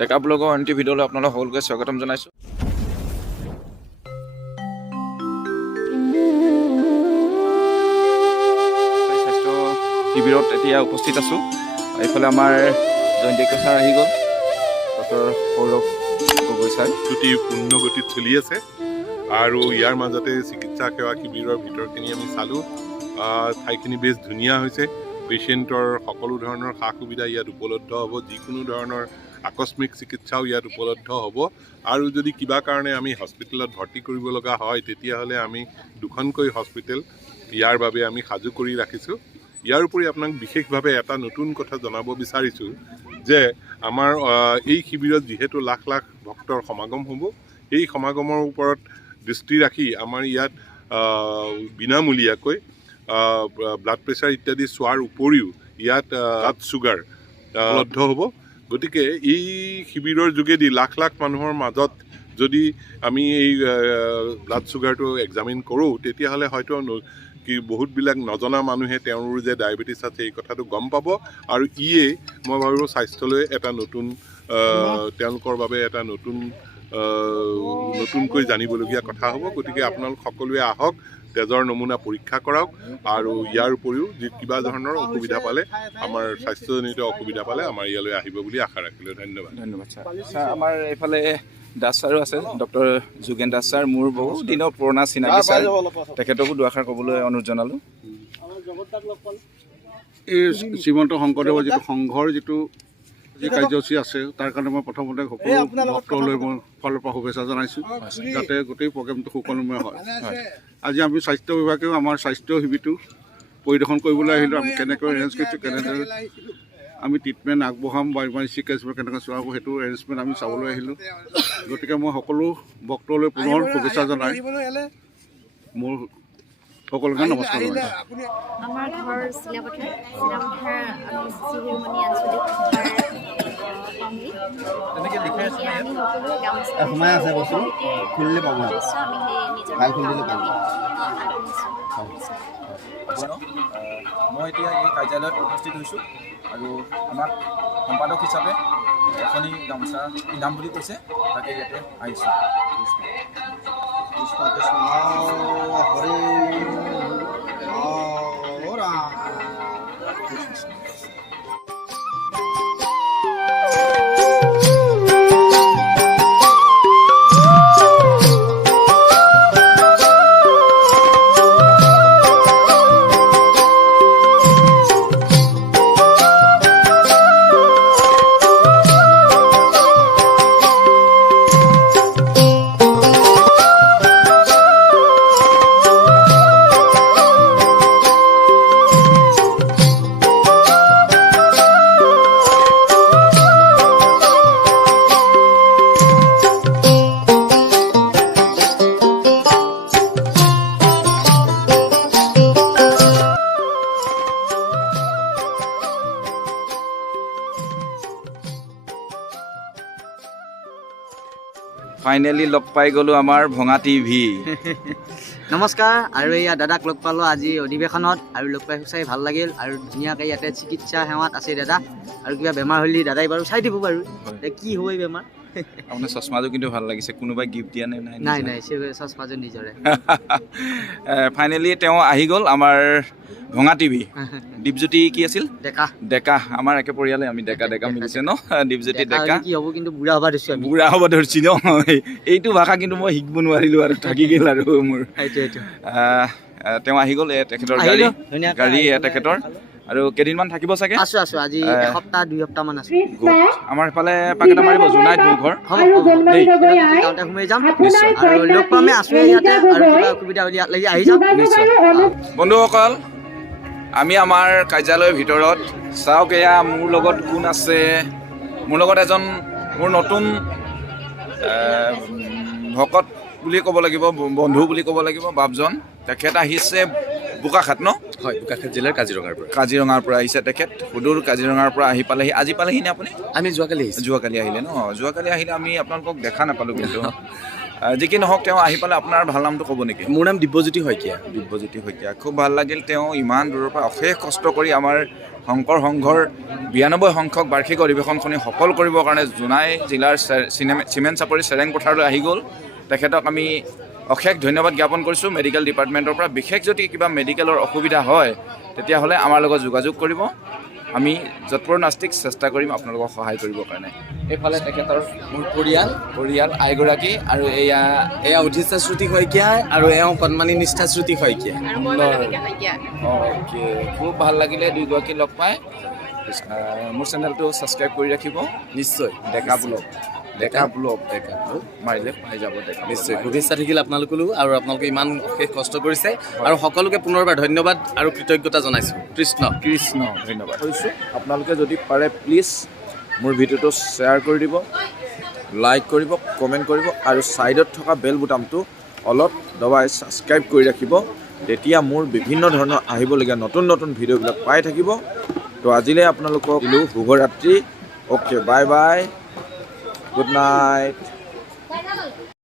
ডেকা ব্লগৰ অন্তি ভিডিঅ'লৈ আপোনালোক সকলোকে স্বাগতম জনাইছোঁ। স্বাস্থ্য শিবিৰত এতিয়া উপস্থিত আছোঁ। এইফালে আমাৰ ডেকা ছাৰ আহি গ'ল, ডক্টৰ সৌৰভ গগৈ ছাৰ। প্ৰস্তুতি পূৰ্ণ গতিত চলি আছে আৰু ইয়াৰ মাজতে চিকিৎসা সেৱা শিবিৰৰ ভিতৰখিনি আমি চালোঁ। ঠাইখিনি বেছ ধুনীয়া হৈছে। পেচেণ্টৰ সকলো ধৰণৰ সা সুবিধা ইয়াত উপলব্ধ হ'ব। যিকোনো ধৰণৰ আকস্মিক চিকিৎসাও ইয়াত উপলব্ধ হ'ব। আৰু যদি কিবা কাৰণে আমি হস্পিটেলত ভৰ্তি কৰিব লগা হয় তেতিয়াহ'লে আমি দুখনকৈ হস্পিটেল ইয়াৰ বাবে আমি সাজু কৰি ৰাখিছোঁ। ইয়াৰ উপৰি আপোনাক বিশেষভাৱে এটা নতুন কথা জনাব বিচাৰিছোঁ যে আমাৰ এই শিবিৰত যিহেতু লাখ লাখ ভক্তৰ সমাগম হ'ব, এই সমাগমৰ ওপৰত দৃষ্টি ৰাখি আমাৰ ইয়াত বিনামূলীয়াকৈ ব্লাড প্ৰেছাৰ ইত্যাদি চোৱাৰ উপৰিও ইয়াত ব্লাড চুগাৰ উপলব্ধ হ'ব। গতিকে এই শিবিৰৰ যোগেদি লাখ লাখ মানুহৰ মাজত যদি আমি এই ব্লাড চুগাৰটো এক্সামিন কৰোঁ তেতিয়াহ'লে হয়তো বহুতবিলাক নজনা মানুহে তেওঁৰ যে ডায়েবেটিছ আছে এই কথাটো গম পাব আৰু ইয়ে মই ভাবোঁ স্বাস্থ্যলৈ এটা নতুন তেওঁলোকৰ বাবে এটা নতুনকৈ জানিবলগীয়া কথা হ'ব। গতিকে আপোনালোক সকলোৱে আহক, তেজৰ নমুনা পৰীক্ষা কৰাওক আৰু ইয়াৰ উপৰিও যি কিবা ধৰণৰ অসুবিধা পালে, আমাৰ স্বাস্থ্যজনিত অসুবিধা পালে আমাৰ ইয়ালৈ আহিব বুলি আশা ৰাখিলোঁ। ধন্যবাদ। ধন্যবাদ ছাৰ। ছাৰ আমাৰ এইফালে দাস ছাৰো আছে, ডক্টৰ যোগেন দাস ছাৰ, মোৰ বহু দিনৰ পুৰণা চিনাকি ছাৰ, তেখেতকো দুআষাৰ ক'বলৈ অনুৰোধ জনালোঁ। এই শ্ৰীমন্ত শংকৰদেৱৰ যিটো সংঘৰ যি কাৰ্যসূচী আছে তাৰ কাৰণে মই প্ৰথমতে সকলো ভক্তলৈ মই ফালৰ পৰা শুভেচ্ছা জনাইছোঁ, যাতে গোটেই প্ৰগ্ৰেমটো সুকলমে হয়। আজি আমি স্বাস্থ্য বিভাগেও আমাৰ স্বাস্থ্য শিবিৰটো পৰিদৰ্শন কৰিবলৈ আহিলোঁ। আমি কেনেকৈ এৰেঞ্জ কৰিছোঁ, কেনেদৰে আমি ট্ৰিটমেণ্ট আগবঢ়াম বা ইমাৰ্জেঞ্চি কেছবোৰ কেনেকৈ চোৱা হ'ব সেইটো এৰেঞ্জমেণ্ট আমি চাবলৈ আহিলোঁ। গতিকে মই সকলো ভক্তলৈ পুনৰ শুভেচ্ছা জনাই মোৰ সকলোকে নমস্কাৰ জনাইছোঁ। আমাৰ ঘৰ চিলাপথাৰ আমি শিশুমণি আঞ্চলিক আমি সকলোৱে গামোচা সোমাই আছে বস্তু খুলিলে পাব আমি সেই নিজৰ মই এতিয়া এই কাৰ্যালয়ত উপস্থিত হৈছোঁ আৰু আমাক সম্পাদক হিচাপে এখনি গামোচা পিন্ধাম বুলি কৈছে, তাকে ইয়াতে আহিছোঁ। ফাইনেলি লগ পাই গ'লোঁ আমাৰ ভঙা টিভি। নমস্কাৰ। আৰু এয়া দাদাক লগ পালোঁ আজি অধিৱেশনত আৰু লগ পাই চাই ভাল লাগিল আৰু ধুনীয়াকৈ ইয়াতে চিকিৎসা সেৱাত আছে দাদা। আৰু কিবা বেমাৰ হ'লে দাদাই বাৰু চাই দিব বাৰু কি হ'ব এই বেমাৰ। আপোনাৰ চশমাযোৰ কিন্তু ভাল লাগিছে, কোনোবাই গিফ্ট দিয়া নে নাই? নাই নাই, চশমাযোৰ নিজৰে। ফাইনেলি তেওঁ আহি গ'ল আমাৰ ভঙা টিভি। দীপজ্যোতি কি আছিল? ডেকা। আমাৰ একে পৰিয়ালে, আমি ডেকা মিলিছে ন। দীপজ্যোতি ডেকা কি হ'ব কিন্তু বুঢ়া হ'ব ধৰিছোঁ আমি। বুঢ়া হ'ব ধৰিছি ন। এইটো ভাষা কিন্তু মই শিকিব নোৱাৰিলোঁ আৰু থাকি গ'ল আৰু মোৰ। তেওঁ আহি গ'ল, তেখেতৰ গাড়ী তেখেতৰ। আৰু কেইদিনমান থাকিব চাগে? আছোঁ আজি এসপ্তাহ 2 সপ্তাহমান আছোঁ। আমাৰ এইফালে পাকেটা মাৰিব, জোনাইত মোৰ ঘৰ। গাঁৱতে সোমাই যাম আৰু লগ পামে, আছোঁ ইয়াতে। আৰু কিবা অসুবিধা হ'লে ইয়াত লাগি আহি যাম নিশ্চয়। বন্ধুসকল, আমি আমাৰ কাৰ্যালয়ৰ ভিতৰত চাওক, এয়া মোৰ লগত কোন আছে। মোৰ লগত এজন মোৰ নতুন ভকত বুলি ক'ব লাগিব, বন্ধু বুলি ক'ব লাগিব, বাপজন। তেখেত আহিছে বোকাখাট ন? হয়, বোকাখাট জিলাৰ কাজিৰঙাৰ পৰা আহিছে তেখেত। সুদূৰ কাজিৰঙাৰ পৰা আহি পালেহি। আজি পালেহি নে আপুনি? আমি যোৱাকালি আহিলে ন? যোৱাকালি আহিলে, আমি আপোনালোকক দেখা নাপালোঁ কিন্তু। যি কি নহওক তেওঁ আহি পেলাই আপোনাৰ ভাল নামটো ক'ব নেকি? মোৰ নাম দিব্যজ্যোতি শইকীয়া। দিব্যজ্যোতি শইকীয়া, খুব ভাল লাগিল। তেওঁ ইমান দূৰৰ পৰা অশেষ কষ্ট কৰি আমাৰ শংকৰ সংঘৰ 92 সংখ্যক বাৰ্ষিক অধিৱেশনখনি সফল কৰিবৰ কাৰণে জোনাই জিলাৰ চিমেন চাপৰি চেৰেং পথাৰলৈ আহি গ'ল। তেখেতক আমি অশেষ ধন্যবাদ জ্ঞাপন কৰিছোঁ মেডিকেল ডিপাৰ্টমেণ্টৰ পৰা। বিশেষ যদি কিবা মেডিকেলৰ অসুবিধা হয় তেতিয়াহ'লে আমাৰ লগত যোগাযোগ কৰিব। আমি যৎপৰ নাস্তিক চেষ্টা কৰিম আপোনালোকক সহায় কৰিবৰ কাৰণে। এইফালে তেখেতৰ মোৰ পৰিয়াল আইগৰাকী আৰু এয়া উদ্ধিষ্ঠা শ্ৰুতি শইকীয়া আৰু এওঁ কণমানি নিষ্ঠা শ্ৰুতি শইকীয়া। অ'কে, খুব ভাল লাগিলে দুয়োগৰাকী লগ পাই। মোৰ চেনেলটো ছাবস্ক্ৰাইব কৰি ৰাখিব নিশ্চয়। ডেকা ব্লগ মাৰিলে পাই যাব। নিশ্চয়, শুভেচ্ছা থাকিল আপোনালোকলৈও। আৰু আপোনালোকে ইমান অশেষ কষ্ট কৰিছে আৰু সকলোকে পুনৰবাৰ ধন্যবাদ আৰু কৃতজ্ঞতা জনাইছোঁ। কৃষ্ণ ধন্যবাদ কৰিছোঁ। আপোনালোকে যদি পাৰে প্লিজ মোৰ ভিডিঅ'টো শ্বেয়াৰ কৰি দিব, লাইক কৰিব, কমেণ্ট কৰিব আৰু ছাইডত থকা বেল বুটামটো অলপ দবাই ছাবস্ক্ৰাইব কৰি ৰাখিব। তেতিয়া মোৰ বিভিন্ন ধৰণৰ আহিবলগীয়া নতুন নতুন ভিডিঅ'বিলাক পাই থাকিব। তো আজিলৈ আপোনালোকক দিলোঁ শুভৰাত্ৰি। Okay, bye bye, good night.